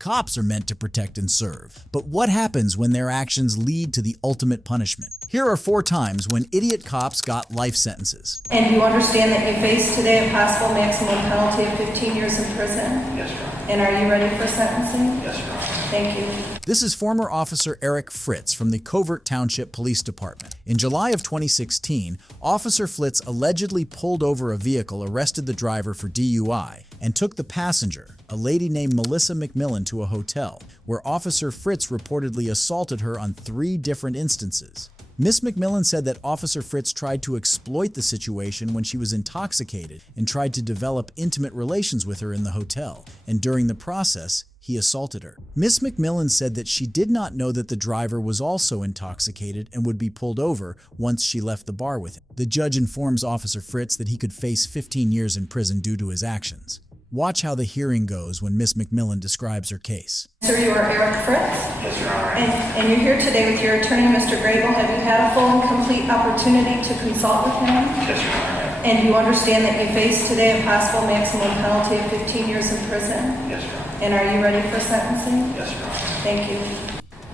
Cops are meant to protect and serve. But what happens when their actions lead to the ultimate punishment? Here are 4 times when idiot cops got life sentences. And you understand that you face today a possible maximum penalty of 15 years in prison? Yes, Your Honor. And are you ready for sentencing? Yes, Your Honor. Thank you. This is former Officer Eric Fritz from the Covert Township Police Department. In July of 2016, Officer Fritz allegedly pulled over a vehicle, arrested the driver for DUI, and took the passenger, a lady named Melissa McMillan, to a hotel, where Officer Fritz reportedly assaulted her on 3 different instances. Miss McMillan said that Officer Fritz tried to exploit the situation when she was intoxicated and tried to develop intimate relations with her in the hotel, and during the process, he assaulted her. Miss McMillan said that she did not know that the driver was also intoxicated and would be pulled over once she left the bar with him. The judge informs Officer Fritz that he could face 15 years in prison due to his actions. Watch how the hearing goes when Miss McMillan describes her case. Sir, you are Eric Fritz? Yes, Your Honor. And you're here today with your attorney, Mr. Grable. Have you had a full and complete opportunity to consult with him? Yes, Your Honor. And you understand that you face today a possible maximum penalty of 15 years in prison? Yes, Your Honor. And are you ready for sentencing? Yes, Your Honor. Thank you.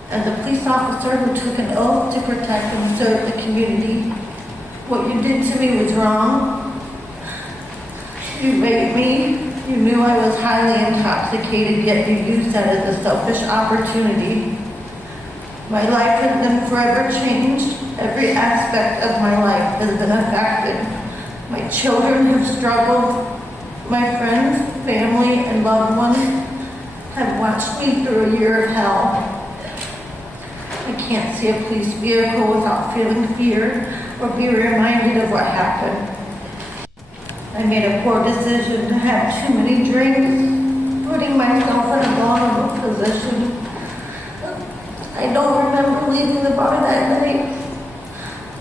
As a police officer who took an oath to protect and serve the community, what you did to me was wrong. You raped me. You knew I was highly intoxicated, yet you used that as a selfish opportunity. My life has been forever changed. Every aspect of my life has been affected. My children have struggled. My friends, family, and loved ones have watched me through a year of hell. I can't see a police vehicle without feeling fear or be reminded of what happened. I made a poor decision to have too many drinks, putting myself in a vulnerable position. I don't remember leaving the bar that night,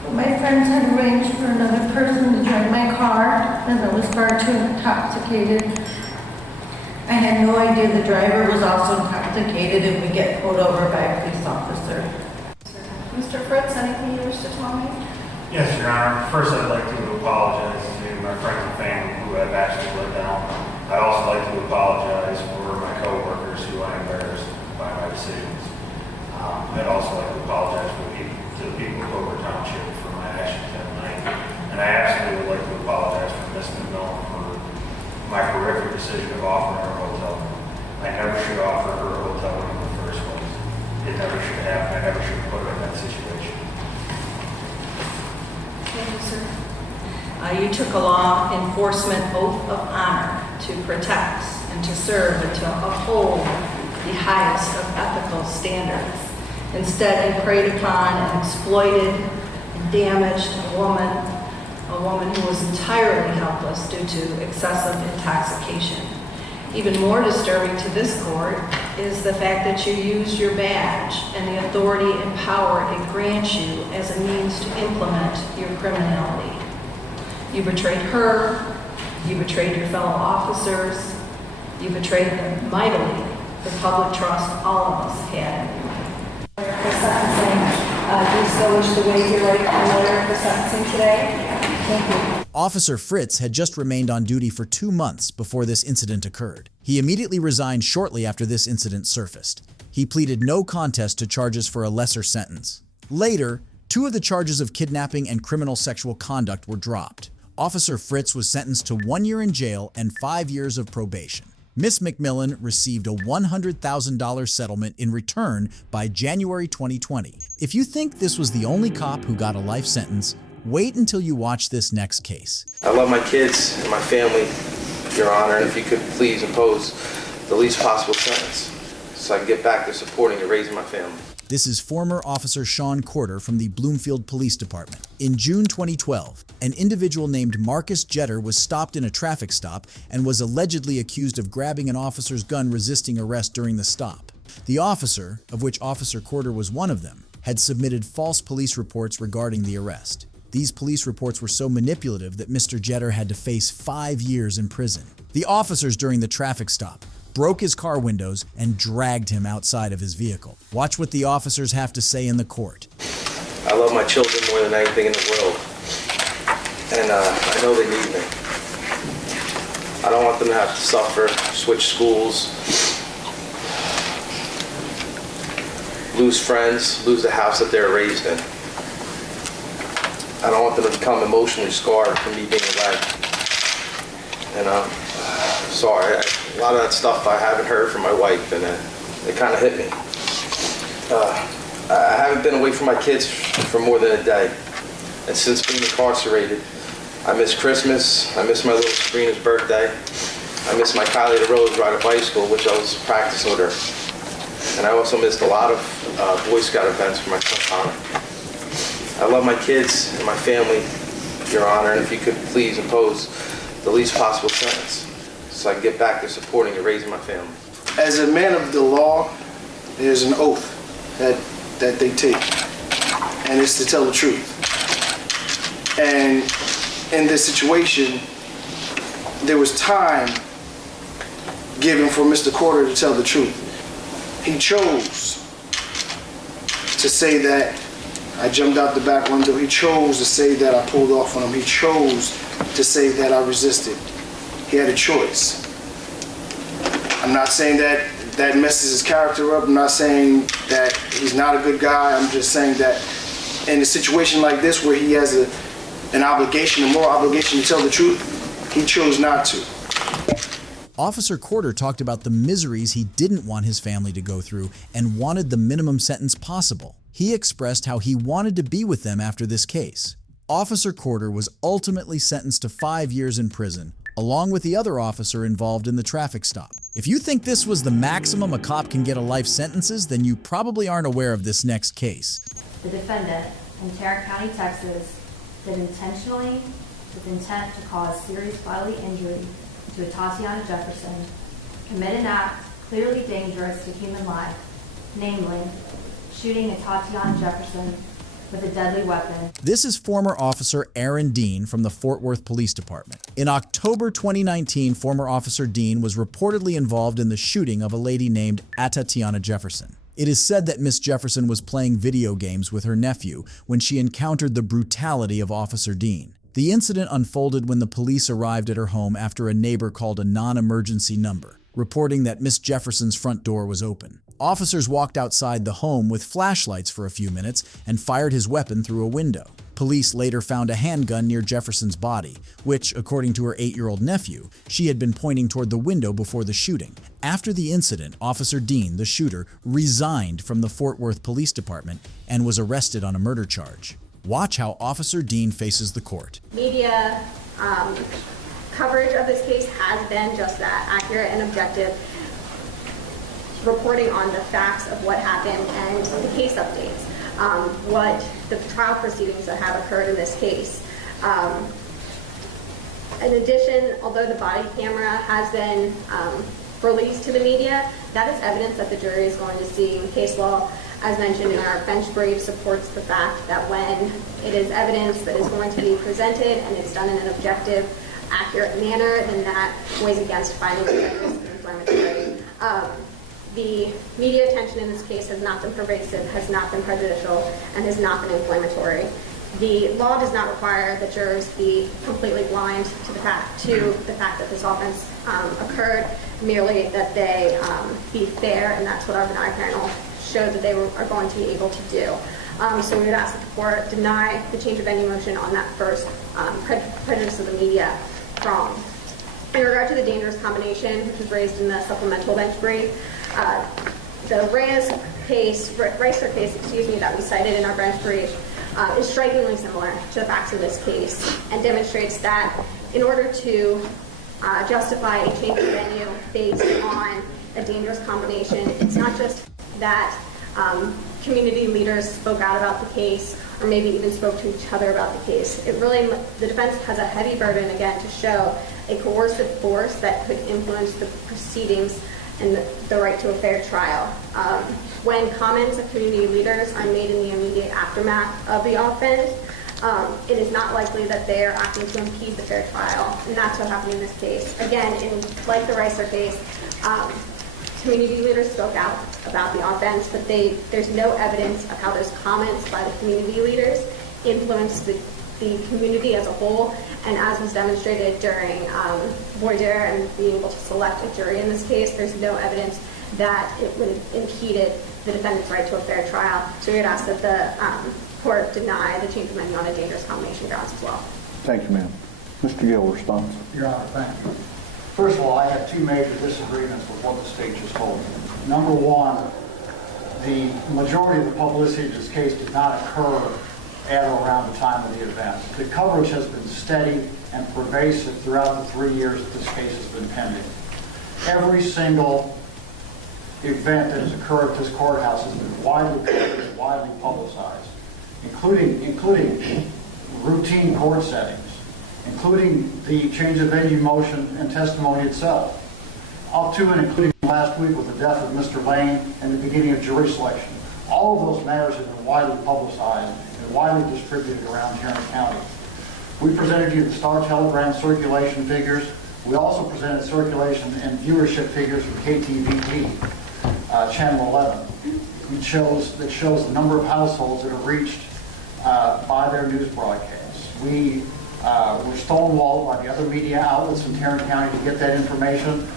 but my friends had arranged for another person to drive my car, and I was far too intoxicated. I had no idea the driver was also intoxicated and would get pulled over by a police officer. Mr. Fritz, anything you wish to tell me? Yes, Your Honor. First, I'd like to apologize to my friends and family who I've actually let down. I'd also like to apologize for my coworkers who I embarrassed by my decisions. I'd also like to apologize to the people of Covert Township for my actions that night. And I absolutely would like to apologize for Ms. McMillan for my horrific decision of offering her a hotel room. I never should offer her a hotel room in the first place. It never should happen. I never should have put her in that situation. Thank you, sir. You took a law enforcement oath of honor to protect and to serve and to uphold the highest of ethical standards. Instead, you preyed upon and exploited and damaged a woman who was entirely helpless due to excessive intoxication. Even more disturbing to this court is the fact that you used your badge and the authority and power it grants you as a means to implement your criminality. You betrayed her, you betrayed your fellow officers, you betrayed mightily the public trust all of us had in you. For sentencing, do you still wish to waive your right to lawyer for sentencing today? Thank you. Officer Fritz had just remained on duty for 2 months before this incident occurred. He immediately resigned shortly after this incident surfaced. He pleaded no contest to charges for a lesser sentence. Later, 2 of the charges of kidnapping and criminal sexual conduct were dropped. Officer Fritz was sentenced to 1 year in jail and 5 years of probation. Miss McMillan received a $100,000 settlement in return by January 2020. If you think this was the only cop who got a life sentence, wait until you watch this next case. I love my kids and my family, Your Honor, and if you could please impose the least possible sentence so I can get back to supporting and raising my family. This is former Officer Sean Corder from the Bloomfield Police Department. In June 2012, an individual named Marcus Jetter was stopped in a traffic stop and was allegedly accused of grabbing an officer's gun resisting arrest during the stop. The officer, of which Officer Corder was one of them, had submitted false police reports regarding the arrest. These police reports were so manipulative that Mr. Jetter had to face 5 years in prison. The officers during the traffic stop broke his car windows and dragged him outside of his vehicle. Watch what the officers have to say in the court. I love my children more than anything in the world, and I know they need me. I don't want them to have to suffer, switch schools, lose friends, lose the house that they're raised in. I don't want them to become emotionally scarred from me being away. And sorry, a lot of that stuff I haven't heard from my wife, and it kind of hit me. I haven't been away from my kids for more than a day. And since being incarcerated, I miss Christmas, I miss my little Sabrina's birthday, I miss my Kylie the Rose ride at high school, which I was practicing with her. And I also missed a lot of Boy Scout events for my son Connor. I love my kids and my family, Your Honor, and if you could please impose the least possible sentence so I can get back to supporting and raising my family. As a man of the law, there's an oath that they take, and it's to tell the truth. And in this situation, there was time given for Mr. Corder to tell the truth. He chose to say that I jumped out the back window. He chose to say that I pulled off on him. He chose to say that I resisted. He had a choice. I'm not saying that that messes his character up. I'm not saying that he's not a good guy. I'm just saying that in a situation like this where he has an obligation, a moral obligation to tell the truth, he chose not to. Officer Corder talked about the miseries he didn't want his family to go through and wanted the minimum sentence possible. He expressed how he wanted to be with them after this case. Officer Corder was ultimately sentenced to 5 years in prison, along with the other officer involved in the traffic stop. If you think this was the maximum a cop can get a life sentences, then you probably aren't aware of this next case. The defendant in Tarrant County, Texas, did intentionally, with intent to cause serious bodily injury to a Tatiana Jefferson, commit an act clearly dangerous to human life, namely, shooting a Tatiana Jefferson with a deadly weapon. This is former Officer Aaron Dean from the Fort Worth Police Department. In October 2019, former Officer Dean was reportedly involved in the shooting of a lady named Tatiana Jefferson. It is said that Miss Jefferson was playing video games with her nephew when she encountered the brutality of Officer Dean. The incident unfolded when the police arrived at her home after a neighbor called a non-emergency number, reporting that Miss Jefferson's front door was open. Officers walked outside the home with flashlights for a few minutes and fired his weapon through a window. Police later found a handgun near Jefferson's body, which, according to her 8-year-old nephew, she had been pointing toward the window before the shooting. After the incident, Officer Dean, the shooter, resigned from the Fort Worth Police Department and was arrested on a murder charge. Watch how Officer Dean faces the court. Media coverage of this case has been just that, accurate and objective, reporting on the facts of what happened and the case updates, what the trial proceedings that have occurred in this case. In addition, although the body camera has been released to the media, that is evidence that the jury is going to see. In case law, as mentioned in our bench brief, supports the fact that when it is evidence that is going to be presented and it's done in an objective, accurate manner, then that weighs against finding prejudice and inflammatory. The media attention in this case has not been pervasive, has not been prejudicial, and has not been inflammatory. The law does not require that jurors be completely blind to the fact that this offense occurred, merely that they be fair, and that's what our denial panel showed that they are going to be able to do. So we would ask that the court deny the change of venue motion on that first prejudice of the media prong. In regard to the dangerous combination, which was raised in the supplemental bench brief, the Reiser case that we cited in our bench brief is strikingly similar to the facts of this case and demonstrates that in order to justify a change of venue based on a dangerous combination, it's not just that community leaders spoke out about the case or maybe even spoke to each other about the case. The defense has a heavy burden, again, to show a coercive force that could influence the proceedings and the right to a fair trial. When comments of community leaders are made in the immediate aftermath of the offense, it is not likely that they are acting to impede the fair trial, and that's what happened in this case. Again, like the Reiser case, community leaders spoke out about the offense, but there's no evidence of how those comments by the community leaders influenced the community as a whole, and as was demonstrated during voir dire and being able to select a jury in this case, there's no evidence that it would have impeded the defendant's right to a fair trial. So we would ask that the court deny the change of venue on a dangerous combination grounds as well. Thank you, ma'am. Mr. Gill, response. Your Honor, thank you. First of all, I have two major disagreements with what the state just told me. Number one, the majority of the publicity of this case did not occur at or around the time of the event. The coverage has been steady and pervasive throughout the 3 years that this case has been pending. Every single event that has occurred at this courthouse has been widely covered and widely publicized, including routine court settings, including the change of venue motion and testimony itself, up to and including last week with the death of Mr. Lane and the beginning of jury selection. All of those matters have been widely publicized and widely distributed around Tarrant County. We presented you the Star Telegram circulation figures. We also presented circulation and viewership figures from KTVP, Channel 11. It shows the number of households that are reached by their news broadcasts. We were stonewalled by the other media outlets in Tarrant County to get that information,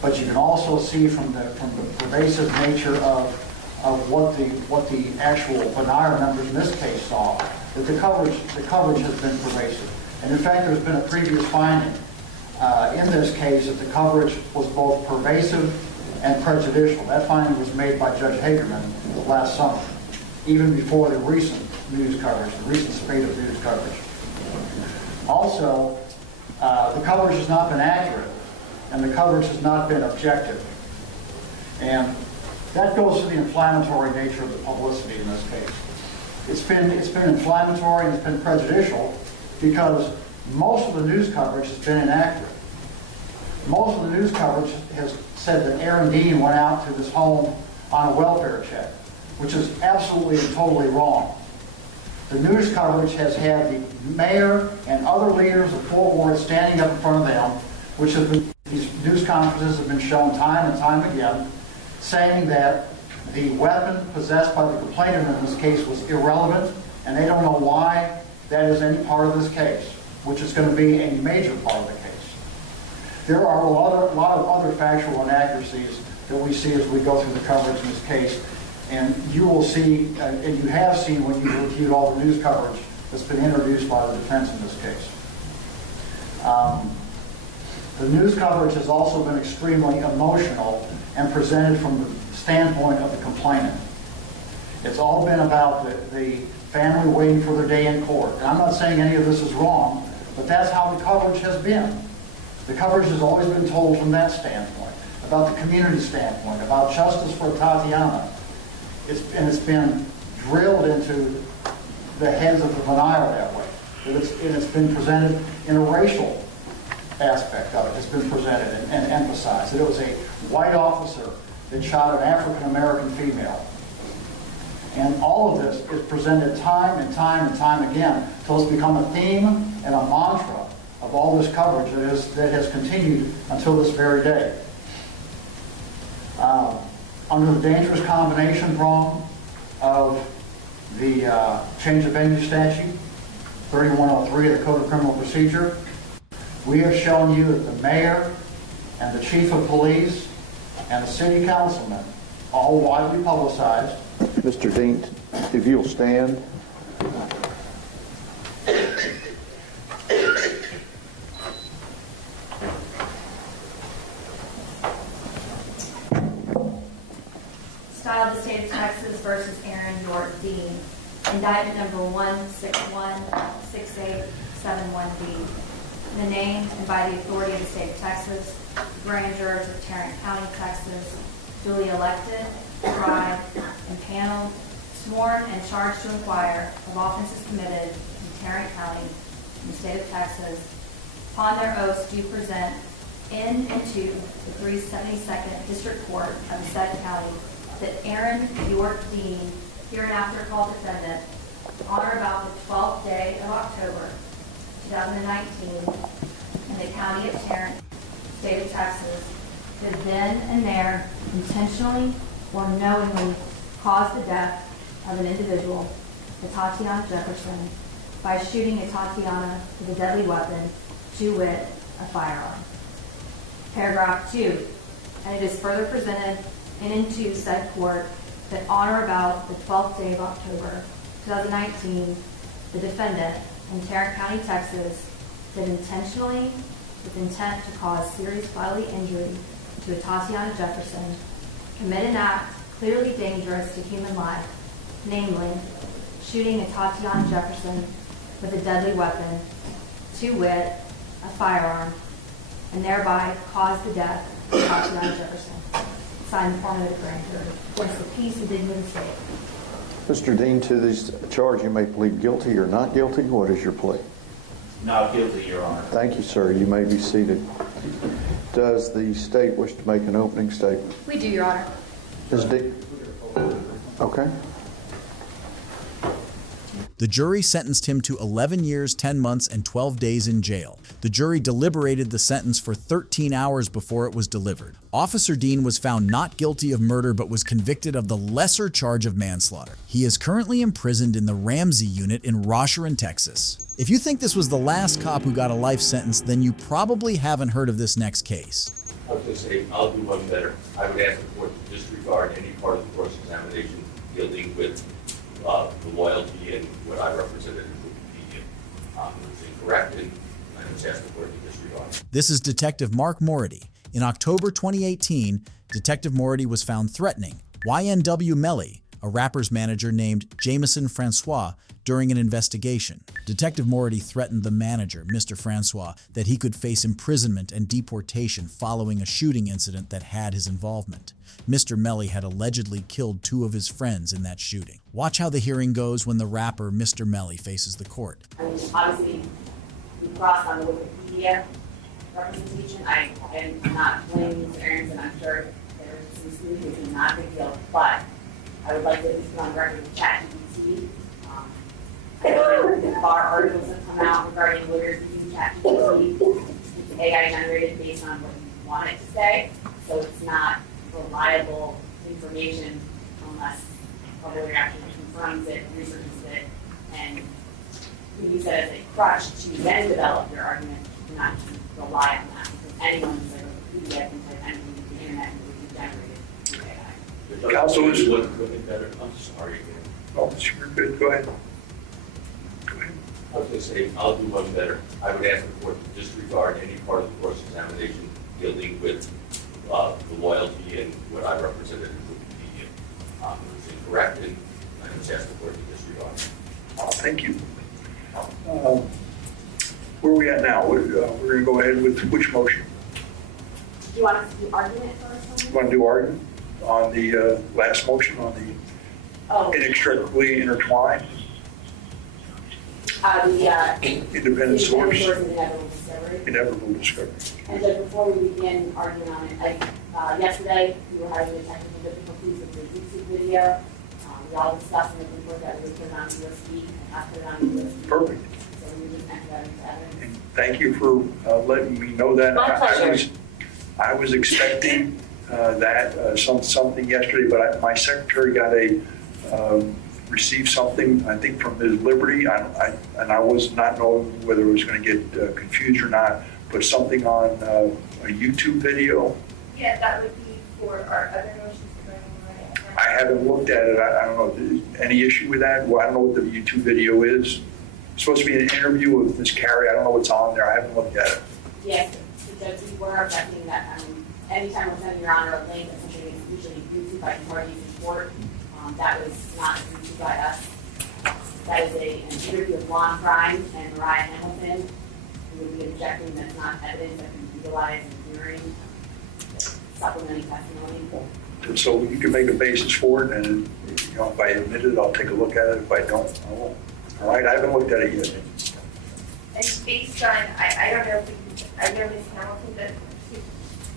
but you can also see from the pervasive nature of what the actual Bonaire members in this case saw, that the coverage has been pervasive. And in fact, there's been a previous finding in this case that the coverage was both pervasive and prejudicial. That finding was made by Judge Hagerman last summer, even before the recent news coverage, the recent spate of news coverage. Also, the coverage has not been accurate, and the coverage has not been objective. And that goes to the inflammatory nature of the publicity in this case. It's been inflammatory and it's been prejudicial because most of the news coverage has been inaccurate. Most of the news coverage has said that Aaron Dean went out to his home on a welfare check, which is absolutely and totally wrong. The news coverage has had the mayor and other leaders of Fort Worth standing up in front of them, which have been, these news conferences have been shown time and time again, saying that the weapon possessed by the complainant in this case was irrelevant, and they don't know why that is any part of this case, which is going to be a major part of the case. There are a lot of other factual inaccuracies that we see as we go through the coverage in this case, and you will see, and you have seen when you reviewed all the news coverage that's been introduced by the defense in this case. The news coverage has also been extremely emotional and presented from the standpoint of the complainant. It's all been about the family waiting for their day in court. And I'm not saying any of this is wrong, but that's how the coverage has been. The coverage has always been told from that standpoint, about the community standpoint, about justice for Tatiana. It's been drilled into the heads of the Bonaire that way. And it's been presented in a racial aspect of it. It's been presented and emphasized. That it was a white officer that shot an African-American female. And all of this is presented time and time and time again until it's become a theme and a mantra of all this coverage that has continued until this very day. Under the dangerous combination prong of the change of venue statute, 3103 of the Code of Criminal Procedure, we have shown you that the mayor and the chief of police and the city councilman, all widely publicized. Mr. Dean, if you'll stand. Style of the State of Texas versus Aaron York Dean. Indictment number 1616871B. In the name and by the authority of the State of Texas, grand jurors of Tarrant County, Texas, duly elected, tried, and paneled, sworn and charged to inquire of offenses committed in Tarrant County, in the state of Texas, upon their oaths do present in and to the 372nd District Court of the said county that Aaron York Dean, hereinafter called defendant, on or about the 12th day of October 2019, in the county of Tarrant, state of Texas, did then and there intentionally or knowingly cause the death of an individual, a Tatiana Jefferson, by shooting a Tatiana with a deadly weapon, to wit, a firearm. Paragraph 2, and it is further presented in and to said court that on or about the 12th day of October 2019, the defendant in Tarrant County, Texas, did intentionally, with intent to cause serious bodily injury to a Tatiana Jefferson, commit an act clearly dangerous to human life, namely, shooting a Tatiana Jefferson with a deadly weapon, to wit, a firearm, and thereby cause the death of Tatiana Jefferson. Signed, the form of the grand jury. What's the peace and dignity of the state? Mr. Dean, to this charge, you may plead guilty or not guilty. What is your plea? Not guilty, Your Honor. Thank you, sir. You may be seated. Does the state wish to make an opening statement? We do, Your Honor. Ms. Dean? Okay. The jury sentenced him to 11 years, 10 months, and 12 days in jail. The jury deliberated the sentence for 13 hours before it was delivered. Officer Dean was found not guilty of murder but was convicted of the lesser charge of manslaughter. He is currently imprisoned in the Ramsey unit in Rosheron, Texas. If you think this was the last cop who got a life sentence, then you probably haven't heard of this next case. I was going to say, I'll do one better. I would ask the court to disregard any part of the cross-examination dealing with the loyalty and what I represented in Wikipedia. It was incorrect, and I just ask the court to disregard. This is Detective Mark Morretti. In October 2018, Detective Morretti was found threatening YNW Melly, a rapper's manager named Jameson Francois, during an investigation. Detective Morretti threatened the manager, Mr. Francois, that he could face imprisonment and deportation following a shooting incident that had his involvement. Mr. Melly had allegedly killed 2 of his friends in that shooting. Watch how the hearing goes when the rapper, Mr. Melly, faces the court. I mean, obviously, we crossed on the Wikipedia representation. I'm not blaming Mr. Aronson. I'm sure there's some students who is not a big deal, but I would like to at least put on record with ChatGPT. The bar articles have come out regarding lawyers using ChatGPT. It's AI generated based on what you want it to say, so it's not reliable information unless a lawyer actually confirms it, researches it, and you use it as a crutch to then develop your argument, not to rely on that, because anyone who's like a PDF can type anything into the internet and it will be generated through AI. Counsel is looking better. I'm sorry. Oh, you're good. Go ahead. I was going to say, I'll do one better. I would ask the court to disregard any part of the cross-examination dealing with the loyalty and what I represented in Wikipedia. It was incorrect, and I just ask the court to disregard. Thank you. Where are we at now? We're going to go ahead with which motion? Do you want us to do argument first? You want to do argument on the last motion on the inextricably intertwined? Independent source. Inevitable discovery. And so before we begin arguing on it, yesterday we were having a technical difficulties with the YouTube video. We all discussed in the report that we would put it on USB and not put it on USB. Perfect. So we just entered that into evidence. And thank you for letting me know that. My pleasure. I was expecting something yesterday, but my secretary got received something, I think, from Ms. Liberty, and I was not knowing whether it was going to get confused or not, but something on a YouTube video. Yeah, that would be for our other motions. I haven't looked at it. I don't know. Any issue with that? Well, I don't know what the YouTube video is. It's supposed to be an interview with Ms. Carey. I don't know what's on there. I haven't looked at it. Yes, because we were objecting that anytime we're sending Your Honor a link, essentially it's usually YouTube by parties in court. That was not agreed to by us. That is an interview with Lon Prime and Mariah Hamilton. We would be objecting that's not evidence that can be utilized in hearing, supplementing testimony. So you can make a basis for it, and if I admit it, I'll take a look at it. If I don't, I won't. All right, I haven't looked at it yet. And based on, I don't know if I know Ms. Hamilton that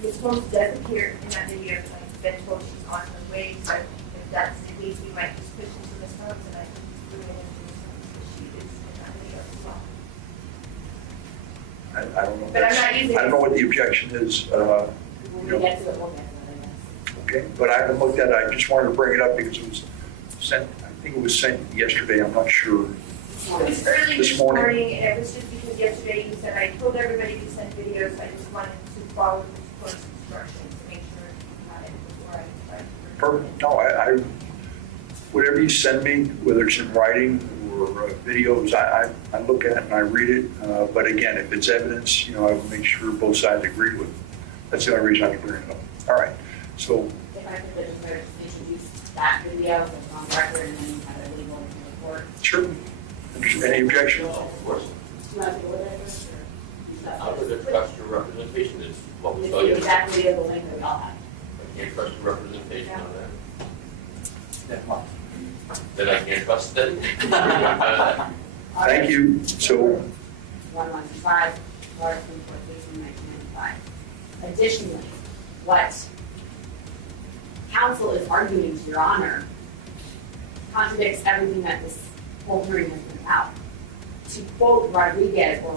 Ms. Holmes does appear in that video, so I've been told she's on her way, so if that's the case, we might just push into Ms. Holmes and I can bring it into Ms. Holmes, because she is in that video as well. I don't know. But I'm not using I don't know what the objection is. When we get to it, we'll get to it, I guess. Okay, but I haven't looked at it. I just wanted to bring it up because it was sent, I think it was sent yesterday. I'm not sure. It was early this morning, and it was just because yesterday you said, I told everybody to send videos, I just wanted to follow the course instructions to make sure you had it before I Perfect. No, whatever you send me, whether it's in writing or videos, I look at it and I read it. But again, if it's evidence, I will make sure both sides agree with it. That's the only reason I can bring it up. All right. So, If I could just introduce that video, so it's on record, and then you have a legal report. sure. Any objections? Of course. Do you want to deal with it first, or? I would trust your representation is what we It's saw you. exactly the link that we all have. I can't trust your representation on that. Then I can't trust them. Thank you. So, 1125, Florida Supreme Court case in 1995. Additionally, what counsel is arguing to your honor contradicts everything that this whole hearing has been about. To quote Rodriguez or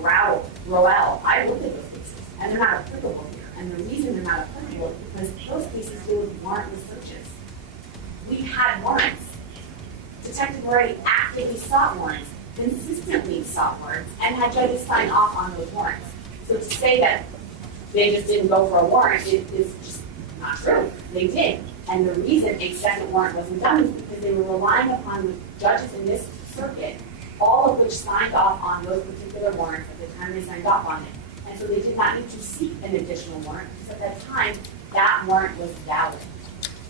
Roel, I looked at those cases, and they're not applicable here. And the reason they're not applicable is because those cases deal with warrantless searches. We had warrants. Detective Morretti actively sought warrants, consistently sought warrants, and had judges sign off on those warrants. So to say that they just didn't go for a warrant is just not true. They did. And the reason a second warrant wasn't done is because they were relying upon the judges in this circuit, all of which signed off on those particular warrants at the time they signed off on it. And so they did not need to seek an additional warrant because at that time, that warrant was valid.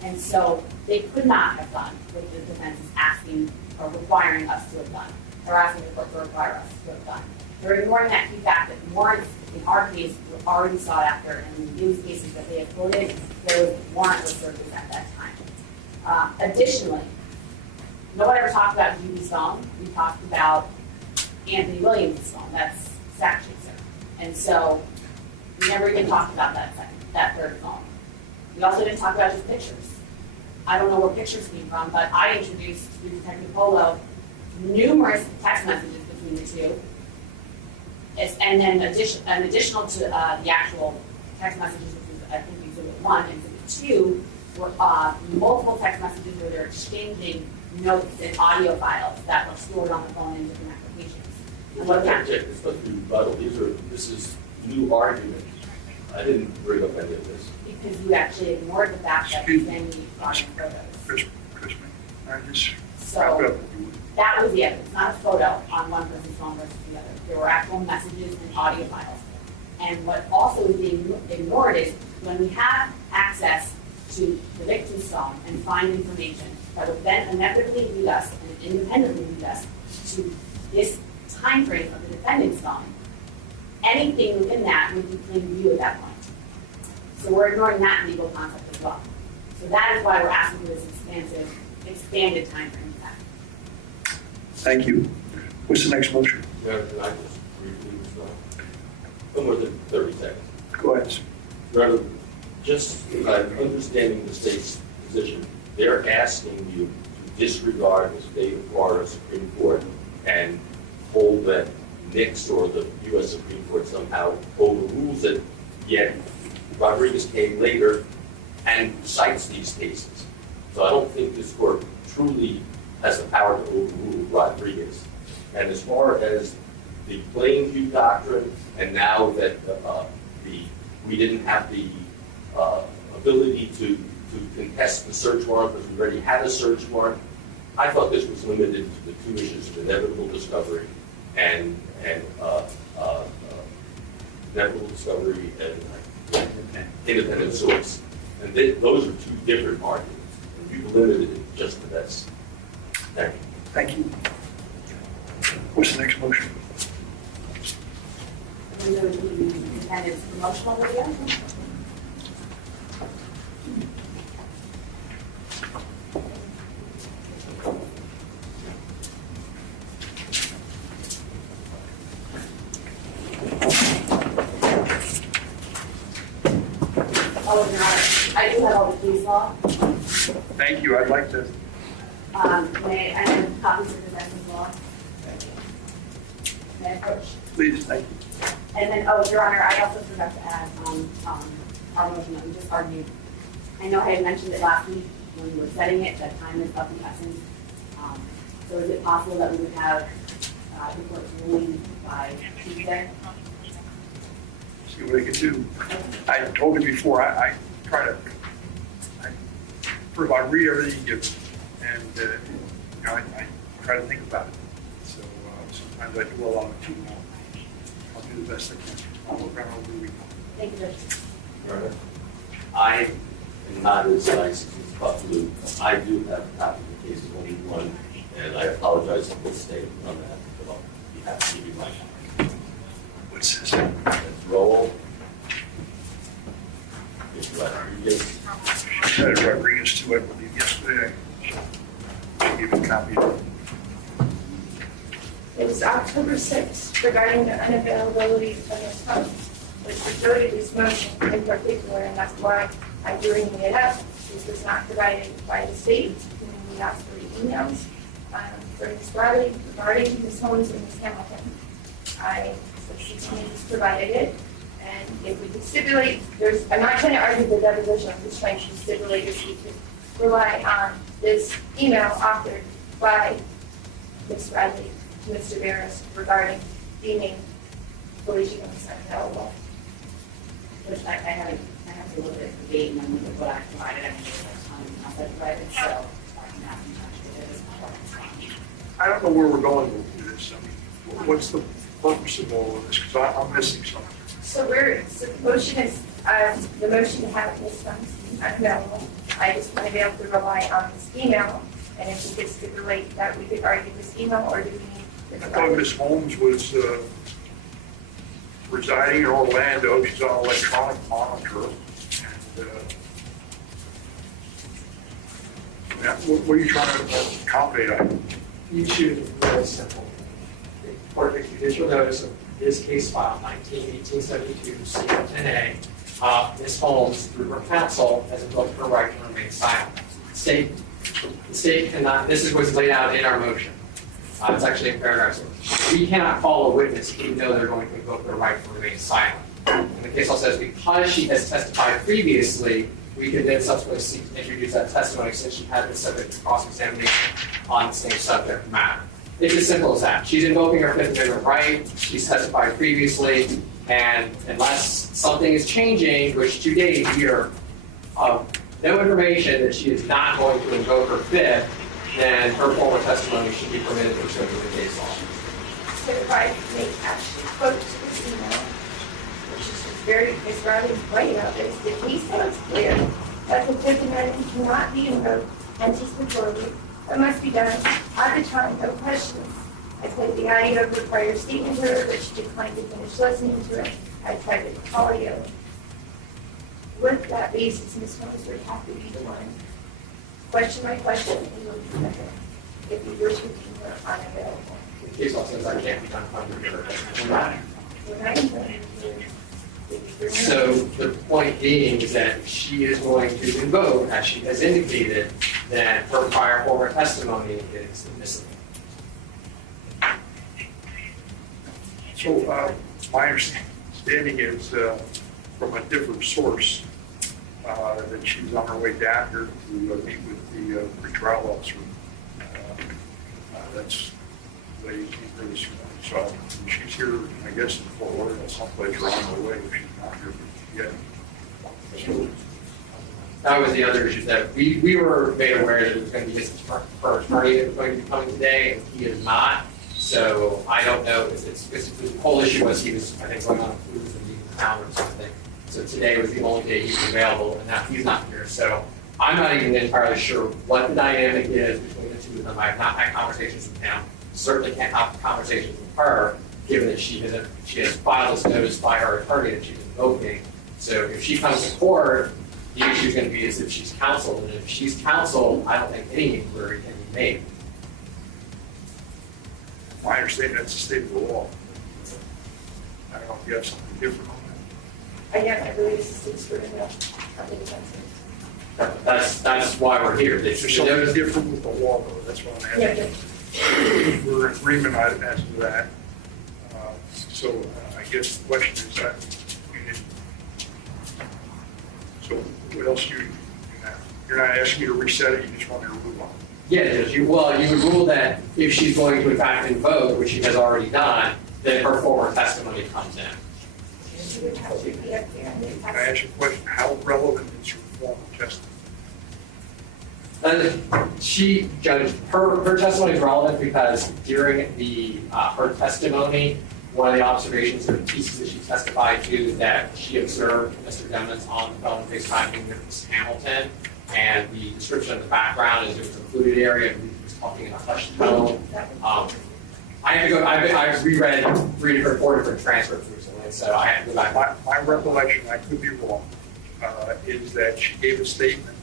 And so they could not have done what the defense is asking or requiring us to have done, or asking the court to require us to have done. They're ignoring that key fact that warrants, in our case, were already sought after, and in these cases that they have quoted, there was warrantless searches at that time. Additionally, no one ever talked about Judy's phone. We talked about Anthony Williams' phone. That's Sack Chaser. And so we never even talked about that third phone. We also didn't talk about his pictures. I don't know where pictures came from, but I introduced to Detective Polo numerous text messages between the two. And then additional to the actual text messages, which is, I think, Exhibit 1, and Exhibit 2, were multiple text messages where they're exchanging notes and audio files that were stored on the phone in different applications. And what that This is new argument. I didn't bring up any of this. because you actually ignored the fact that you then brought in photos. Chris, I just So- wrap it up if you would. That was the evidence, not a photo on one person's phone versus the other. There were actual messages and audio files. And what also is being ignored is when we have access to the victim's phone and find information that would then inevitably lead us and independently lead us to this time frame of the defendant's phone, anything within that would be plain view at that point. So we're ignoring that legal concept as well. So that is why we're asking for this expanded time frame for that. Thank you. What's the next motion? Can I just briefly respond? No more than 30 seconds. Go ahead. sir. Rather, just understanding the state's position, they're asking you to disregard the state of Florida Supreme Court and hold that Nix or the U.S. Supreme Court somehow overrules it, yet Rodriguez came later and cites these cases. So I don't think this court truly has the power to overrule Rodriguez. And as far as the plain view doctrine, and now that we didn't have the ability to contest the search warrant because we already had a search warrant, I thought this was limited to the two issues of inevitable discovery and independent source. And those are two different arguments. And we've limited it just to this. Thank you. Thank you. What's the next motion? And there would be defendant's promotional video. Oh, Your Honor, I do have all the case law. Thank you. I'd like to. May I have copies of the defendant's law? May I approach? Please, thank you. And then, oh, Your Honor, I also forgot to add our motion that we just argued. I know I had mentioned it last week when we were setting it, that time is of the essence. So is it possible that we would have the court's ruling by Tuesday? See what I can do. I told you before, I try to first of all, I read everything you give me, and, you know, I try to think about it. So sometimes I do a lot of too long. I'll do the best I can. I'll look around over the weekend. Thank you, Judge. I am not as nice as Buffalo. I do have a copy of the case of only one, and I apologize for the statement on that, but I'll be happy to give you my copy. What's this? It's roll. It's Rodriguez. Rodriguez too, I believe, yesterday. I gave a copy of it. It was October 6th regarding the unavailability of those funds, which referred to this motion in particular, and that's why I'm bringing it up. This was not provided by the state, and we asked for the emails for Ms. Bradley regarding Ms. Holmes and Ms. Hamilton. I subsequently provided it, and if we could stipulate, I'm not trying to argue the deposition, I'm just trying to stipulate if we could rely on this email authored by Ms. Bradley to Mr. Barris regarding deeming Felicia Gomez unavailable. Which I have to look at the date and then look at what I provided. I mean, there's time I provided, so I can have I don't know where we're going with this. I mean, what's the purpose of all of this? Because I'm missing something. So the motion is, the motion to have Ms. Funds unavailable. I just want to be able to rely on this email, and if we could stipulate that we could argue this email, or do we need? I thought Ms. Holmes was residing in Orlando. She's on electronic monitor. And, what are you trying to accommodate? The issue is very simple. Part of the judicial notice of this case file, 1872 C10A, Ms. Holmes, through her counsel, has invoked her right to remain silent. The state cannot, this is what's laid out in our motion. It's actually in paragraph 6. We cannot call a witness even though they're going to invoke their right to remain silent. And the case law says because she has testified previously, we could then subsequently seek to introduce that testimony since she has been subject to cross-examination on the same subject matter. It's as simple as that. She's invoking her Fifth Amendment right, she's testified previously, and unless something is changing, which to date we are no information that she is not going to invoke her Fifth, then her former testimony should be permitted pursuant to the case law. So if I may actually quote this email, which is very, Ms. Riley right about this, the case law is clear that the Fifth Amendment cannot be invoked anticipatorily, but must be done at the time, no questions. I played the audio of the prior statement to her, but she declined to finish listening to it. I tried the audio. With that basis, Ms. Holmes would have to be the one question by question and look at her if we were to deem her unavailable. The case law says that can't be done under her. We're not going to. So the point being is that if she is going to invoke, as she has indicated, then her prior former testimony is admissible. So my understanding is from a different source that she's on her way down here to meet with the pretrial officer. That's the way he really soon. So she's here, I guess, in Fort Lauderdale, someplace or on the way if she's not here yet. So, That was the other issue, that we were made aware that it was going to be his her attorney that was going to be coming today, and he is not. So I don't know if it's the whole issue was he was, I think, going on a cruise and leaving town or something. So today was the only day he was available, and now he's not here. So I'm not even entirely sure what the dynamic is between the two of them. I have not had conversations with him. Certainly can't have conversations with her, given that she has filed this notice by her attorney that she's invoking. So if she comes to court, the issue is going to be is if she's counseled, and if she's counseled, I don't think any inquiry can be made. my understanding that's the state of the law. I don't know if you have something different on that. Again, I believe this is for the That's why we're here. There's something different with the law, though. That's what I'm asking. Yeah. We're in agreement as to that. So I guess the question is that, so what else you have? You're not asking me to reset it, you just want me to move on? Yeah, Judge, you would rule that if she's going to in fact invoke, which she has already done, then her former testimony comes in. Can I ask you a question? How relevant is your formal testimony? Judge, her testimony is relevant because during her testimony, one of the observations or pieces that she testified to is that she observed Mr. Demons on the phone FaceTiming with Ms. Hamilton, and the description of the background is it was a secluded area, and he was talking in a hushed tone. I have to go. I've reread four different transcripts recently, so I have to go back. My recollection, I could be wrong, is that she gave a statement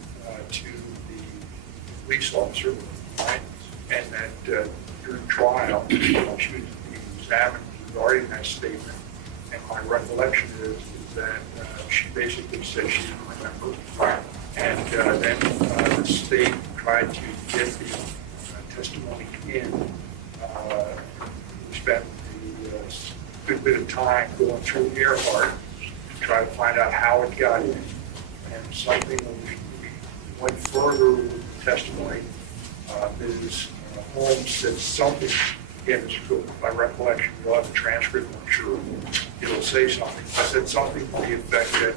to the police officer, right? And that during trial, she was being examined regarding that statement. And my recollection is that she basically said she didn't remember. Right. And then the state tried to get the testimony in. We spent a good bit of time going through Earhart to try to find out how it got in. And something we went further with the testimony. Ms. Holmes said something, again, it's by recollection, you'll have the transcript, I'm sure it'll say something. I said something to the effect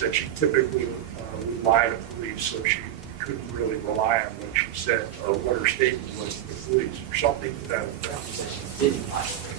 that she typically would lie to police, so she couldn't really rely on what she said or what her statement was to the police, or something to that effect.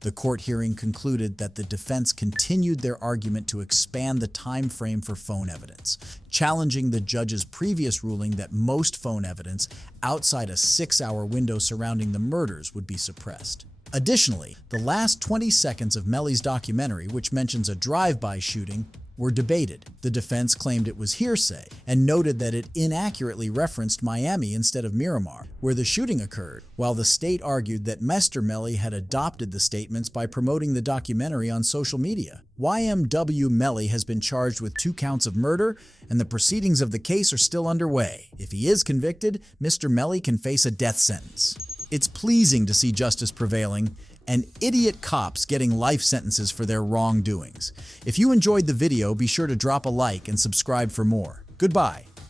The court hearing concluded that the defense continued their argument to expand the time frame for phone evidence, challenging the judge's previous ruling that most phone evidence outside a 6-hour window surrounding the murders would be suppressed. Additionally, the last 20 seconds of Melly's documentary, which mentions a drive-by shooting, were debated. The defense claimed it was hearsay and noted that it inaccurately referenced Miami instead of Miramar, where the shooting occurred, while the state argued that Mr. Melly had adopted the statements by promoting the documentary on social media. YMW Melly has been charged with 2 counts of murder, and the proceedings of the case are still underway. If he is convicted, Mr. Melly can face a death sentence. It's pleasing to see justice prevailing and idiot cops getting life sentences for their wrongdoings. If you enjoyed the video, be sure to drop a like and subscribe for more. Goodbye.